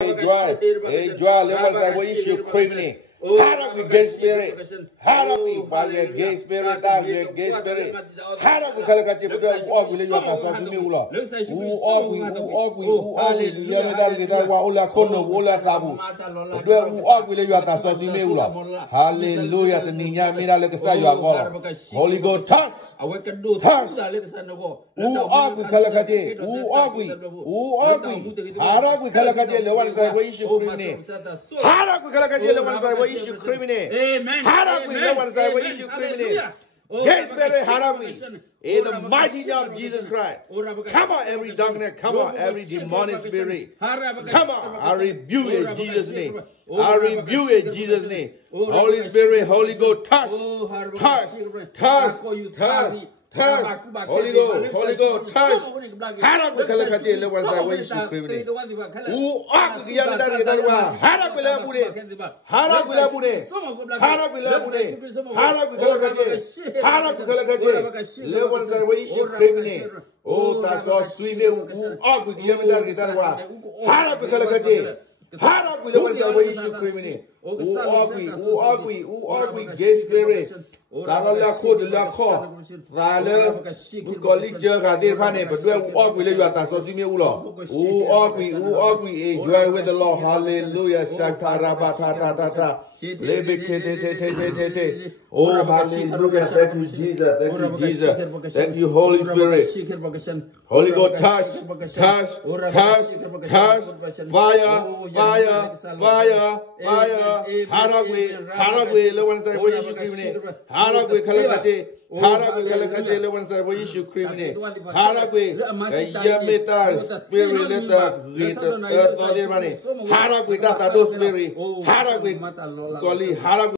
Joy, let us issue criminal. How do we get spirit? How do we value gay spirit? Gay spirit. How do we collect a people walk with your person? Who walk with Yamada, Kono, Wola Tabu. Who walk with your person? Hallelujah. The Nina Mina Lekasaya. Holy Ghost touch. Touch. Who walk with Kalakati? Who walk with? Who walk with? How do we collect the ones that we issue criminal? How do we collect the ones that we issue criminal? Amen. How do we know what is we issue criminal? Yes, baby, how do we? In the mighty name of Jesus Christ. Come on, every darkness. Come on, every demonic spirit. Come on, I rebuke it in Jesus' name. I rebuke it in Jesus' name. Holy Spirit, Holy Ghost, touch, touch, touch, touch. Touch, Holy Ghost, touch. How do we collect the ones that we issue criminal? Who are the other than how do we love it? How do we love it? How do we love it? How do we collect it? How do we collect it? The ones that we issue criminal. Oh, that's all sweet. Who are with the other than how do we collect it? How do we love it? We issue criminal. Who are we? Gay spirit. Sarala code la cor, Rale, Golic, Radir Pane, but where walk with you at Asosimiula. Who are we? Enjoy with the Lord. Hallelujah. Shakarabata. Oh, hallelujah. Thank you, Jesus. Thank you, Jesus. Thank you, Holy Spirit. Holy God, touch, touch, fire, fire, fire, fire. Haragwe, Lawrence, we issue criminal. Haragwe, Kalakate, Haragwe, Kalakate, Lawrence, we issue criminal. Haragwe, Yameta, spirit, letter, Haragwe, Tata, those spirit, Haragwe, Goli, Haragwe.